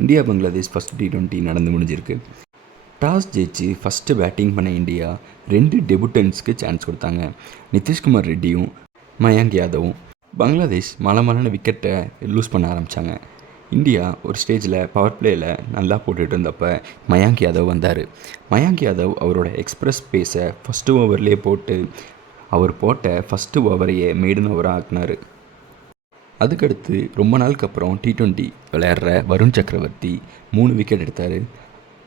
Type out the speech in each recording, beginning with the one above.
India Bangladesh first T20 நடந்து முடிஞ்சிருக்கு. Toss ஜெயிச்சு ஃபஸ்ட்டு பேட்டிங் பண்ண இந்தியா 2 டெபுட்டன்ஸ்க்கு சான்ஸ் கொடுத்தாங்க. நிதிஷ்குமார் ரெட்டியும் மயங்க் யாதவும். பங்களாதேஷ் மலமலன விக்கெட்டை லூஸ் பண்ண ஆரம்பித்தாங்க. இந்தியா ஒரு ஸ்டேஜில் பவர் பிளேயில் நல்லா போட்டுட்டு இருந்தப்போ மயங்க் யாதவ் வந்தார். மயங்க் யாதவ் அவரோட எக்ஸ்பிரஸ் பேஸை ஃபஸ்ட்டு ஓவர்லேயே போட்டு அவர் போட்ட ஃபஸ்ட்டு ஓவரையே மெய்டன் ஓவராக ஆக்கினார். அதுக்கடுத்து ரொம்ப நாளுக்கு அப்புறம் T20 விளையாடுற வருண் சக்கரவர்த்தி 3 விக்கெட் எடுத்தார்.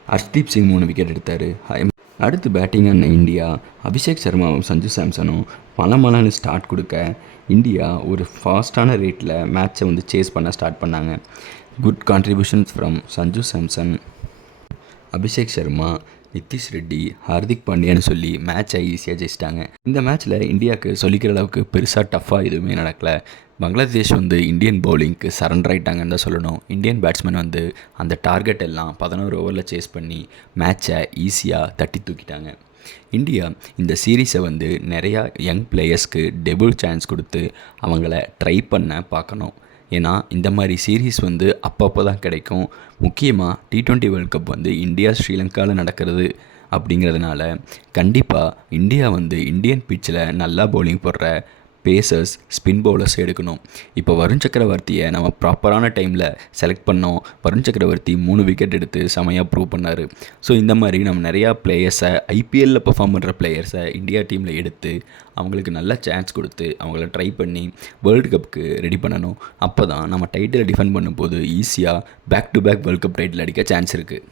ஹர்ஷ்தீப் சிங் 3 விக்கெட் எடுத்தார். அடுத்து பேட்டிங் ஆன இந்தியா அபிஷேக் சர்மாவும் சஞ்சு சாம்சனும் மலமலன்னு ஸ்டார்ட் கொடுக்க இந்தியா ஒரு ஃபாஸ்ட்டான ரேட்டில் மேட்சை சேஸ் பண்ண ஸ்டார்ட் பண்ணாங்க. Good contributions from Sanju Samson, Abhishek Sharma, Nitish Reddy, Hardik பாண்டியான்னு சொல்லி மேட்சை ஈஸியாக ஜெயிச்சிட்டாங்க. இந்த மேட்ச்சில் இந்தியாவுக்கு சொல்லிக்கிற அளவுக்கு பெருசாக டஃப்பாக எதுவுமே நடக்கலை. பங்களாதேஷ் இந்தியன் பவுலிங்க்கு சரண்டர் ஆகிட்டாங்கன்னு தான் சொல்லணும். இந்தியன் பேட்ஸ்மேன் அந்த டார்கெட் எல்லாம் 11 ஓவரில் சேஸ் பண்ணி மேட்சை ஈஸியாக தட்டி தூக்கிட்டாங்க. இந்தியா இந்த சீரீஸை நிறையா யங் பிளேயர்ஸ்க்கு டெபுள் சான்ஸ் கொடுத்து அவங்கள ட்ரை பண்ண பார்க்கணும். ஏன்னா இந்த மாதிரி சீரீஸ் அப்பப்போ தான் கிடைக்கும். முக்கியமாக T20 வேர்ல்ட் கப் இந்தியா ஸ்ரீலங்காவில் நடக்கிறது அப்படிங்கிறதுனால கண்டிப்பாக இந்தியா இந்தியன் பிச்சில் நல்லா பவுலிங் போடுற பேசர்ஸ், ஸ்பின் பவுலர்ஸ் எடுக்கணும். இப்போ வருண் சக்கரவர்த்தியை நம்ம ப்ராப்பரான டைமில் செலக்ட் பண்ணோம். வருண் சக்கரவர்த்தி 3 விக்கெட் எடுத்து செமையாக ப்ரூவ் பண்ணார். ஸோ இந்த மாதிரி நம்ம நிறையா பிளேயர்ஸை IPLல பெர்ஃபார்ம் பண்ணுற பிளேயர்ஸை இந்தியா டீமில் எடுத்து அவங்களுக்கு நல்ல சான்ஸ் கொடுத்து அவங்கள ட்ரை பண்ணி வேர்ல்டு கப்புக்கு ரெடி பண்ணணும். அப்போ தான் நம்ம டைட்டிலை டிஃபெண்ட் பண்ணும்போது ஈஸியாக back to back world cup title அடிக்க சான்ஸ் இருக்குது.